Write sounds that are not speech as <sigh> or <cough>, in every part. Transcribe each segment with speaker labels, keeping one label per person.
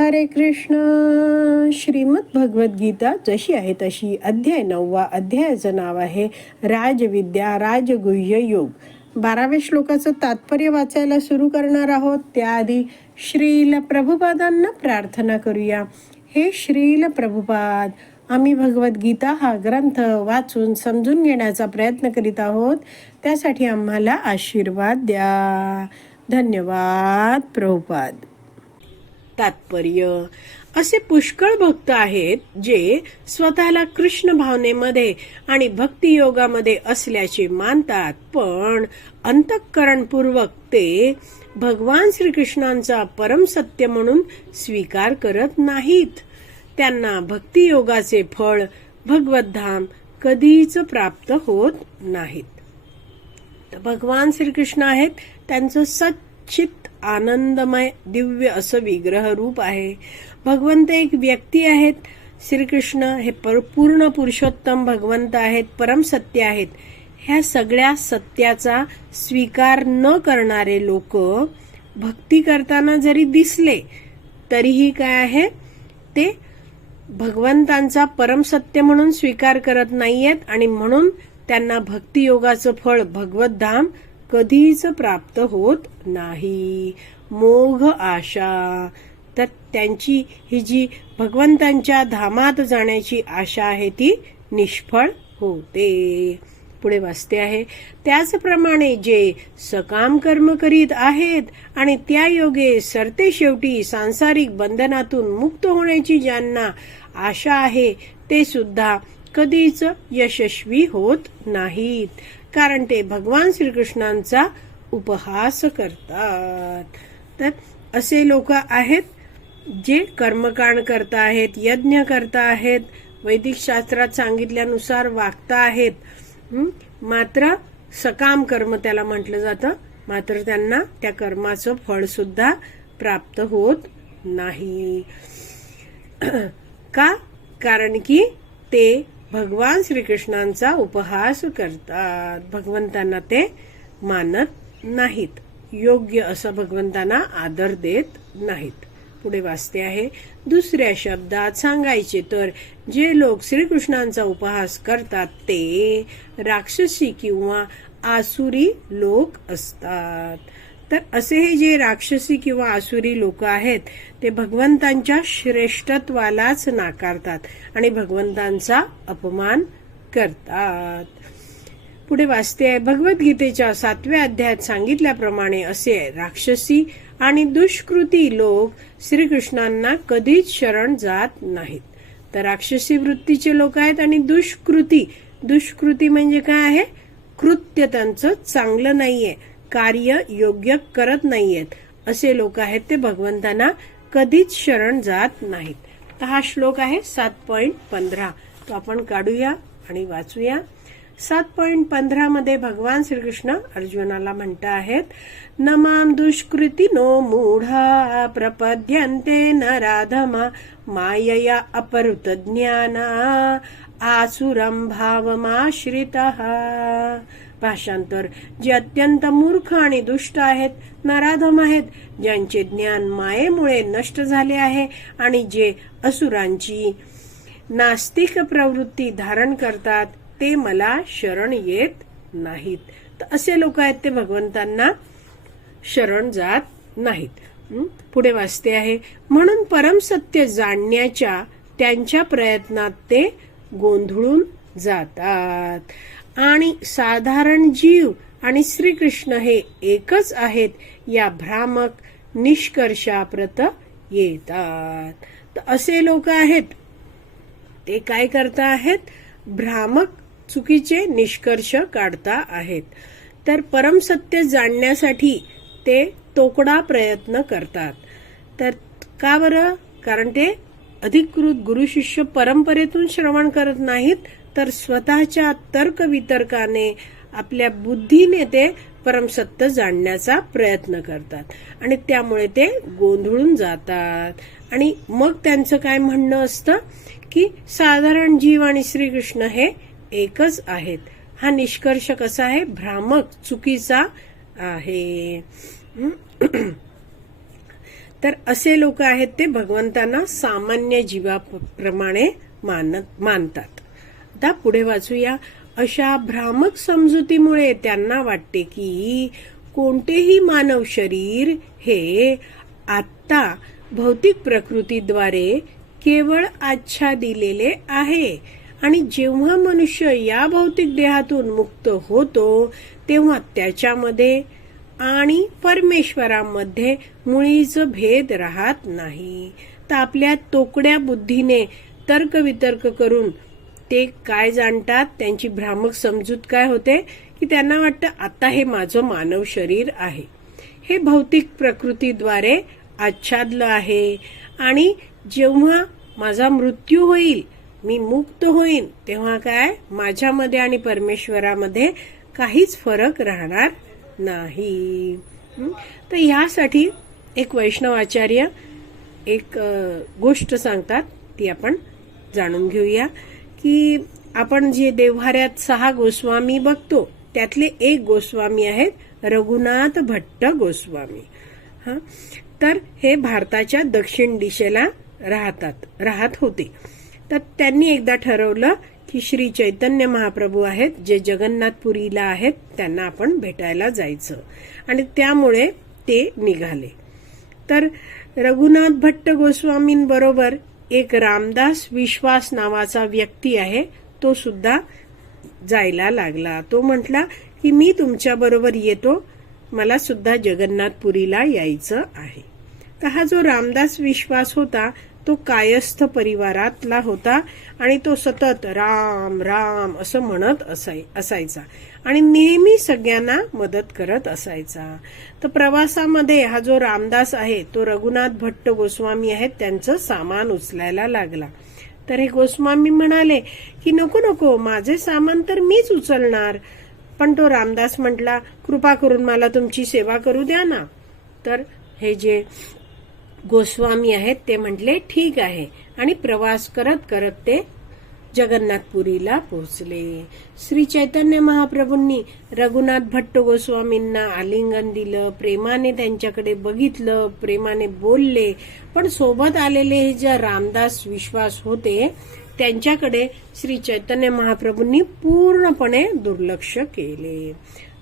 Speaker 1: हरे कृष्ण. श्रीमद भगवद्गीता जशी आहे तशी अध्याय नववा अध्यायाचं नाव आहे राजविद्या राजगुह्य योग. बाराव्या श्लोकाचं तात्पर्य वाचायला सुरू करणार आहोत. त्याआधी श्रील प्रभुपादांना प्रार्थना करूया. हे श्रील प्रभुपाद आम्ही भगवद्गीता हा ग्रंथ वाचून समजून घेण्याचा प्रयत्न करीत आहोत. त्यासाठी आम्हाला आशीर्वाद द्या. धन्यवाद प्रभुपाद. तात्पर्य. असे पुष्कळ भक्त आहेत जे स्वतःला कृष्ण भावनेमध्ये आणि भक्तियोगामध्ये असल्याचे मानतात पण अंतःकरणपूर्वक ते भगवान श्रीकृष्णांचा परम सत्य म्हणून स्वीकार करत नाहीत. त्यांना भक्तियोगाचे फळ भगवद्धाम कधीच प्राप्त होत नाहीत. भगवान श्रीकृष्ण आहेत त्यांचं सच्चित आनंदमय दिव्य असं विग्रह रूप आहे. भगवंत एक व्यक्ती आहेत. श्रीकृष्ण हे पर- पूर्ण पुरुषोत्तम भगवंत आहेत परम सत्य आहेत. ह्या सगळ्या सत्याचा स्वीकार न करणारे लोक भक्ती करताना जरी दिसले तरीही काय आहे? ते भगवंतांचा परम सत्य म्हणून स्वीकार करत नाहीयेत आणि म्हणून त्यांना भक्तियोगाचं फळ भगवत धाम कधीच प्राप्त होत नाही. मोघ आशा. तर त्यांची ही जी भगवंतांच्या धामात जाण्याची आशा आहे ती निष्फळ होते. पुढे वाचते आहे त्याचप्रमाणे जे सकाम कर्म करीत आहेत आणि त्या योगे सरते शेवटी सांसारिक बंधनातून मुक्त होण्याची ज्यांना आशा आहे ते सुद्धा कधीच यशस्वी होत नाहीत. कारण ते भगवान श्रीकृष्णांचा उपहास करतात. तर असे लोक आहेत जे कर्मकांड करता आहेत यज्ञ करता आहेत वैदिक शास्त्रात सांगितल्यानुसार वागता आहेत. मात्र सकाम कर्म त्याला म्हटलं जातं. मात्र त्यांना त्या कर्माचं फळ सुद्धा प्राप्त होत नाही. <clears throat> का? कारण की ते भगवान श्रीकृष्णांचा उपहास करतात. भगवंतांना ते मानत नाहीत. योग्य असं भगवंतांना आदर देत नाहीत. पुढे वाचते आहे दुसऱ्या शब्दात सांगायचे तर जे लोक श्रीकृष्णांचा उपहास करतात ते राक्षसी किंवा आसुरी लोक असतात. तर असे हे जे राक्षसी किंवा आसुरी लोक आहेत ते भगवंतांच्या श्रेष्ठत्वालाच नाकारतात आणि भगवंतांचा अपमान करतात. पुढे वाचते आहे भगवद्गीतेच्या सातव्या अध्यायात सांगितल्याप्रमाणे असे राक्षसी आणि दुष्कृती लोक श्रीकृष्णांना कधीच शरण जात नाहीत. तर राक्षसी वृत्तीचे लोक आहेत आणि दुष्कृती दुष्कृती म्हणजे काय आहे? कृत्य त्यांचं चांगलं नाहीये. कार्य योग्य करत नाहीयेत असे लोक आहेत ते भगवंतांना कधीच शरण जात नाहीत. तर हा श्लोक आहे सात पॉईंट पंधरा. तो आपण काढूया आणि वाचूया. सात पॉईंट पंधरा मध्ये भगवान श्रीकृष्ण अर्जुनाला म्हणत आहेत नमाम दुष्कृती नो मूढा प्रपद्यन्ते न राधमा मायया अपरुत ज्ञाना आसुरम भावमाश्रिता। भाषांतर जे अत्यंत मूर्ख आणि दुष्ट आहेत नराधम आहेत ज्यांचे ज्ञान मायेमुळे नष्ट झाले आहे आणि जे असुरांची नास्तिक प्रवृत्ती धारण करतात ते मला शरण येत नाहीत. तर असे लोक आहेत ते भगवंतांना शरण जात नाहीत. पुढे वाचते आहे म्हणून परमसत्य जाणण्याच्या त्यांच्या प्रयत्नात ते गोंधळून जातात. आणि साधारण जीव आणि श्रीकृष्ण हे एकच आहेत. या भ्रामक निष्कर्षाप्रत येतात. तर असे लोक आहेत. ते काय करता आहेत? भ्रामक चुकीचे निष्कर्ष काढता आहेत. तर परमसत्य जाणण्यासाठी ते तोकडा प्रयत्न करतात. तर का बरं? कारण ते अधिकृत गुरु शिष्य परंपरेतून श्रवण करत नाहीत. तर स्वतःच्या तर्कवितर्काने आपल्या बुद्धीने ते परमसत्य जाणण्याचा प्रयत्न करतात. आणि त्यामुळे ते गोंधळून जातात. आणि मग त्यांचं काय म्हणणं असतं? की साधारण जीव आणि श्रीकृष्ण हे एकच आहेत. हा निष्कर्ष कसा आहे? भ्रामक चुकीचा आहे. तर असे लोक आहेत ते भगवंतांना सामान्य जीवाप्रमाणे मानत मानतात. आता पुढे वाचूया. अशा भ्रामक समजुतीमुळे त्यांना वाटते की कोणतेही मानव शरीर हे आत्ता भौतिक प्रकृतीद्वारे केवळ आच्छा दिलेले आहे. आणि जेव्हा मनुष्य या भौतिक देहातून मुक्त होतो तेव्हा त्याच्यामध्ये आणि परमेश्वरामध्ये मुळीच भेद राहत नाही. तर आपल्या तोकड्या बुद्धीने तर्कवितर्क करून ते काय जाणतात त्यांची भ्रामक समजूत काय होते की त्यांना वाटतं आता हे माझं मानव शरीर आहे. हे भौतिक प्रकृतीद्वारे आच्छादलं आहे आणि जेव्हा माझा मृत्यू होईल मी मुक्त होईन तेव्हा काय? माझ्यामध्ये आणि परमेश्वरामध्ये काहीच फरक राहणार नाही. तर ह्यासाठी एक वैष्णवाचार्य एक गोष्ट सांगतात ती आपण जाणून घेऊया. की आपण जे देव्हाऱ्यात सहा गोस्वामी बघतो त्यातले एक गोस्वामी आहेत रघुनाथ भट्ट गोस्वामी. हा? तर हे भारताच्या दक्षिण दिशेला राहतात राहत होते. तर त्यांनी एकदा ठरवलं की श्री चैतन्य महाप्रभू आहेत जे जगन्नाथपुरीला आहेत त्यांना आपण भेटायला जायचं. आणि त्यामुळे ते निघाले. तर रघुनाथ भट्ट गोस्वामींबरोबर एक रामदास विश्वास नावाचा व्यक्ती आहे तो सुद्धा जायला लागला. तो म्हटला की मी तुमच्या बरोबर येतो. मला सुद्धा जगन्नाथपुरीला यायचं आहे. तर हा जो रामदास विश्वास होता तो कायस्थ परिवारातला होता आणि तो सतत राम राम असं म्हणत असाय असायचा. आणि नेहमी सगळ्यांना मदत करत असायचा. तर प्रवासामध्ये हा जो रामदास आहे तो रघुनाथ भट्ट गोस्वामी आहेत त्यांचं सामान उचलायला लागला. तर हे गोस्वामी म्हणाले की नको नको माझे सामान तर मीच उचलणार. पण तो रामदास म्हटला कृपा करून मला तुमची सेवा करू द्या ना. तर हे जे गोस्वामी आहेत ते म्हटले ठीक आहे. आणि प्रवास करत करत ते जगन्नाथपुरीला पोहोचले. श्री चैतन्य महाप्रभूंनी रघुनाथ भट्ट गोस्वामींना आलिंगन दिलं प्रेमाने त्यांच्याकडे बघितलं प्रेमाने बोलले. पण सोबत आलेले हे जे रामदास विश्वास होते त्यांच्याकडे श्री चैतन्य महाप्रभूंनी पूर्णपणे दुर्लक्ष केले.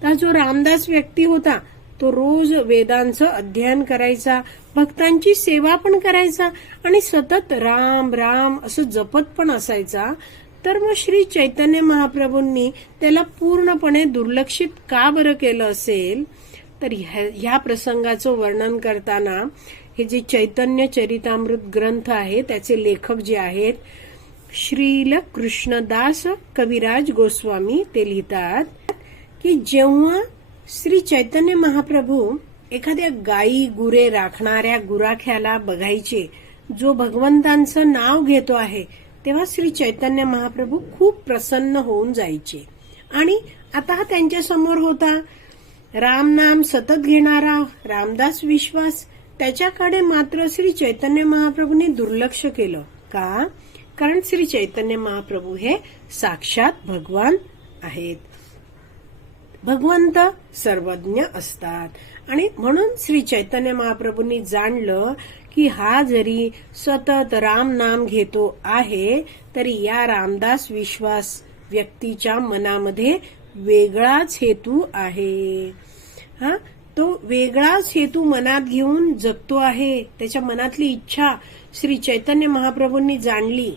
Speaker 1: तर जो रामदास व्यक्ती होता तो रोज वेदांचं अध्ययन करायचा भक्तांची सेवा पण करायचा आणि सतत राम राम असं जपत पण असायचा तर मग श्री चैतन्य महाप्रभूंनी त्याला पूर्णपणे दुर्लक्षित का बरं केलं असेल? तर ह्या ह्या प्रसंगाचं वर्णन करताना हे जे चैतन्य चरितामृत ग्रंथ आहे त्याचे लेखक जे आहेत श्रील कृष्णदास कविराज गोस्वामी ते लिहितात की जेव्हा श्री चैतन्य महाप्रभू एखाद्या गायी गुरे राखणाऱ्या गुराख्याला बघायचे जो भगवंतांचं नाव घेतो आहे तेव्हा श्री चैतन्य महाप्रभू खूप प्रसन्न होऊन जायचे. आणि आता हा त्यांच्यासमोर होता. राम नाम सतत घेणारा रामदास विश्वास त्याच्याकडे मात्र श्री चैतन्य महाप्रभूंनी दुर्लक्ष केलं. का? कारण श्री चैतन्य महाप्रभू हे साक्षात भगवान आहेत. भगवंत सर्वज्ञ असतात. आणि म्हणून श्री चैतन्य महाप्रभूंनी जाणलं की हा जरी सतत राम नाम घेतो आहे तरी या रामदास विश्वास व्यक्तीच्या मनामध्ये वेगळाच हेतू आहे. हा? तो वेगळाच हेतू मनात घेऊन जगतो आहे त्याच्या मनातली इच्छा श्री चैतन्य महाप्रभूंनी जाणली.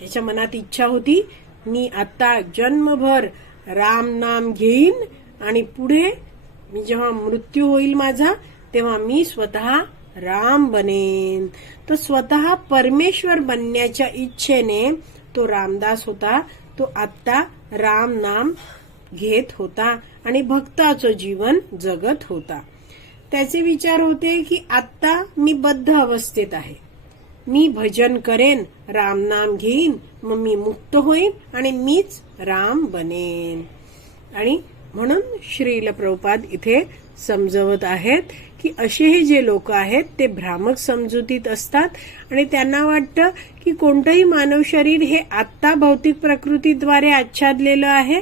Speaker 1: त्याच्या मनात इच्छा होती मी आता जन्मभर राम नाम घेईन आणि पुढे मी जेव्हा मृत्यू होईल माझा तेव्हा मी स्वतः राम बनेन. तर स्वतः परमेश्वर बनण्याच्या इच्छेने तो रामदास होता. तो आत्ता राम नाम घेत होता आणि भक्ताचं जीवन जगत होता. त्याचे विचार होते की आत्ता मी बद्ध अवस्थेत आहे. मी भजन करेन राम नाम घेईन मग मी मुक्त होईन आणि मीच राम बनेन. आणि म्हणून श्रील प्रभुपाद इथे समजवत आहेत की असे हे जे लोक आहेत ते भ्रामक समजुतीत असतात आणि त्यांना वाटतं की कोणतंही मानव शरीर हे आत्ता भौतिक प्रकृतीद्वारे आच्छादलेलं आहे.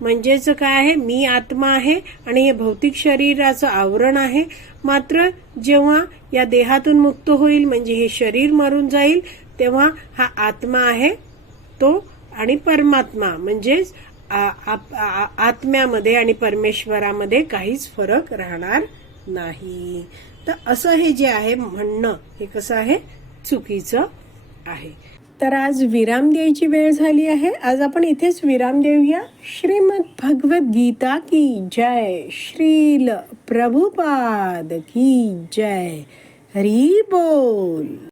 Speaker 1: म्हणजेच काय आहे? मी आत्मा आहे आणि हे भौतिक शरीराचं आवरण आहे. मात्र जेव्हा या देहातून मुक्त होईल म्हणजे हे शरीर मरून जाईल तेव्हा हा आत्मा आहे तो आणि परमात्मा. म्हणजेच आत्म्यामध्ये आणि परमेश्वरामध्ये काहीच फरक राहणार नाही. तर असं हे जे आहे म्हणणं हे कसं आहे? चुकीचं आहे. तर आज विराम द्यायची वेळ झाली आहे. आज आपण इथेच विराम देऊया. श्रीमद भगवत गीता की जय. श्रील प्रभुपाद की जय. हरी बोल.